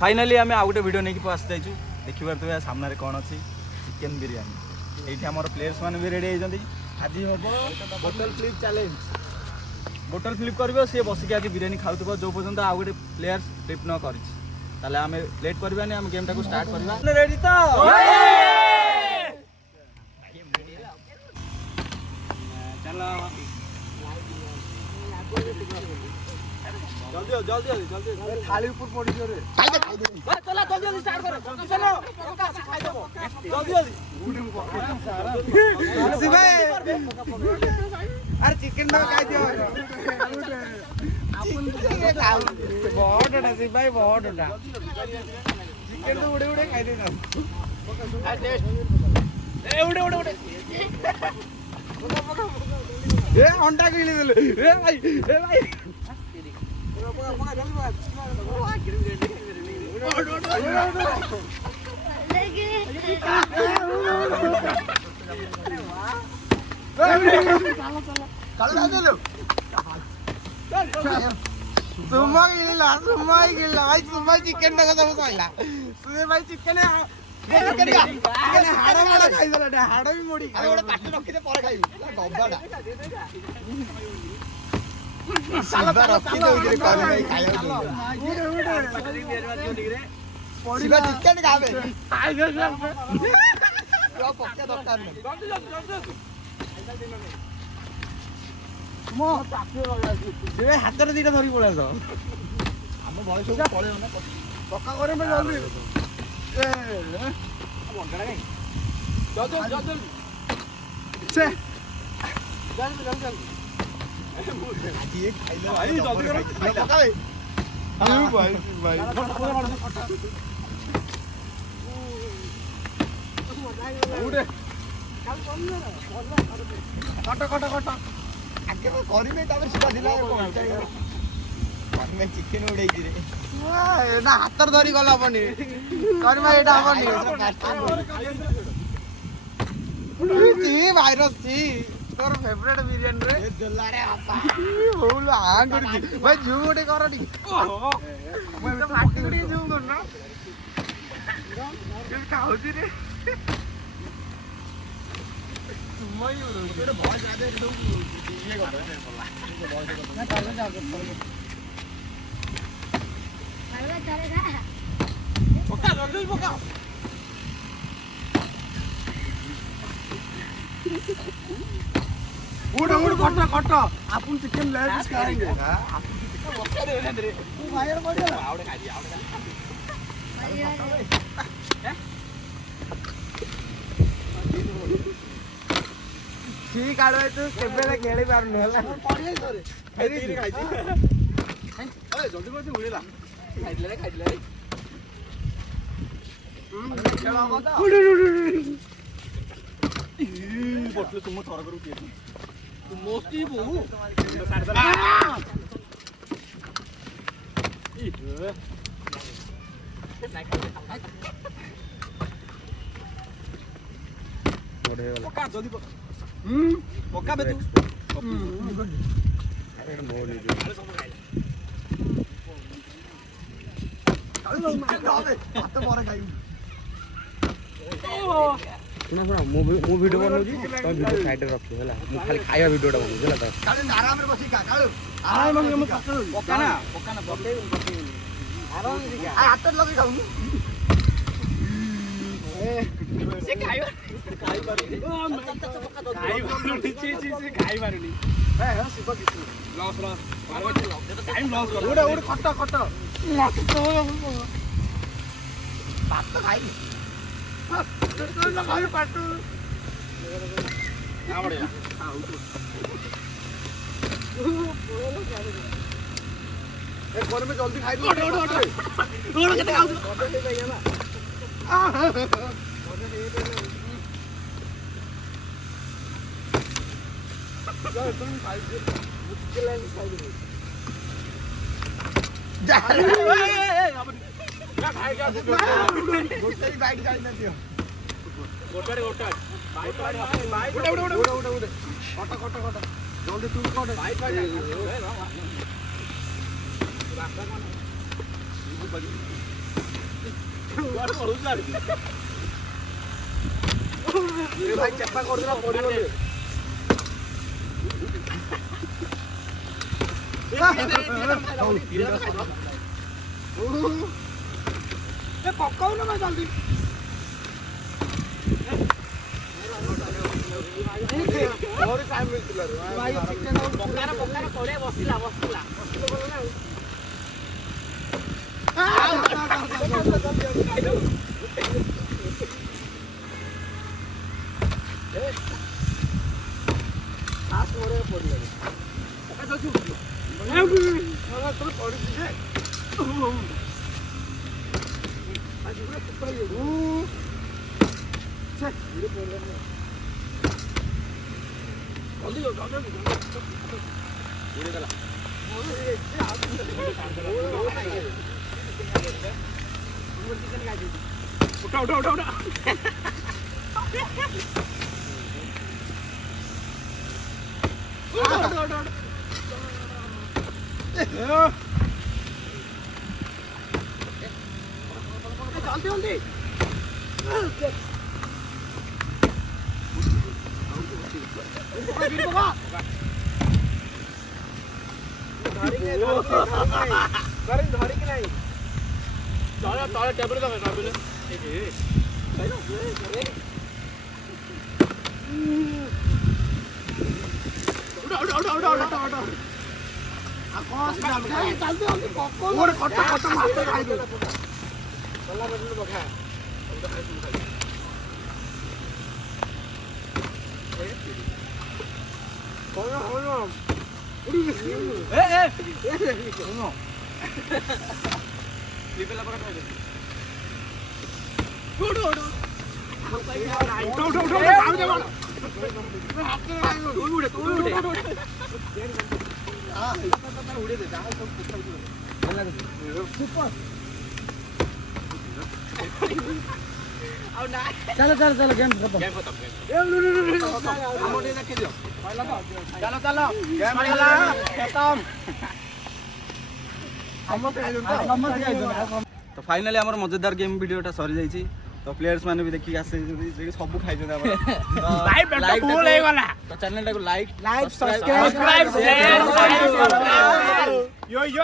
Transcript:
finally आम आउ गोटे वीडियो नहीं आसी जाइए देखिए तो सामने कौन अच्छी चिकेन बिरयानी ये आम प्लेयर्स मैंने भी रेडी होती आज हम बोतल फ्लिप चैलेंज बोतल फ्लिप कर सी बसिक आज बिरयानी खाऊ जो पर्यटन आउ गोटे प्लेयर्स फ्लिप न कर लेट करवानी आम गेम टाक स्टार्ट करवा रेडी तो चलो जल्दी जल्दी थाली ऊपर पड़ी रे खाई दे चला जल्दी स्टार्ट करो चलो खाई देबो जल्दी सी भाई अरे चिकन तो खाई दियो अपन बहुत डा सी भाई बहुत डा चिकन तो उड़े उड़े खाई दे ना आ टेस्ट ए उड़े उड़े उड़े ए अंडा गिली देले ए भाई सुमा चिकन भाई चिकन हाड़ माड़ खाई हाड़ भी मोड़ी पाटी रखी पर खाई गबाटा चिकेन खावे हाथ में दीटा धरी पड़ा आम बयस पड़े पक्का करे जल्दी चिकेन उड़े ना हाथ धरी गला हबनी भाईरस तोर फेवरेट बिरयानी रे दुला रे आपा बोल आ कर भाई जू गोटे कर टी मैं तो फाटी गुडी जू कर ना के खाउजी रे मई उड़े बहुत ज्यादा ये कर ना कर जा चलेगा पक्का जल्दी पक्का उड़ कट अपन चिकन लेट्स खाएंगे बक्का दे रे तू भाई बढ़िया आवड़े खा दिया ठीक आड़े तू केबे खेली पारनु हला बढ़िया तोरे खाई खाई ए जल्दी कर उड़ेला खाई ले खेला मत बोतल तुम थोड़ा करू के तू मोस्ती बू पक्का जल्दी पक्का बे तू अरे मोली हाथ मारे खाई सुना सुना मु वीडियो बनौजी तो वीडियो साइड रे रखी होला मु खाली खाया वीडियोटा बनौजी होला त काले आराम रे बसी का काले आराम में मु पक्का ना बटे आराम से का हाथ लगे खाऊ से खाई मारुनी से खाई मारुनी ए शिव किसी लॉस टाइम लॉस कर उड़ खट बात तो खाई खाई पाटू ना बढ़िया एक बार में जल्दी खाई दो उड़ के खाओ ना जा तुम खाई दे चिकन खाई दे जा खाएगा गोटे बाइक जाई न दियो गोटा बाइक उड़ कट जल्दी तू कट बाइक जा भाई चप्पा कर देना पड़ियो ए पकाऊ ना मैं जल्दी और टाइम मिलतिला रे भाई चिकन पकारा पड़े बसिला उठा जल्दी धरी कि नहीं तले टेबल चलो गेम खत्म चलो गेम खत्म तो फाइनली हमर मजेदार गेम वीडियोटा सरी जाईची तो प्लेयर्स माने भी देखि आसे सब खाइ जने हमर लाइव फुल हे गला तो चैनल को लाइक सब्सक्राइब शेयर यो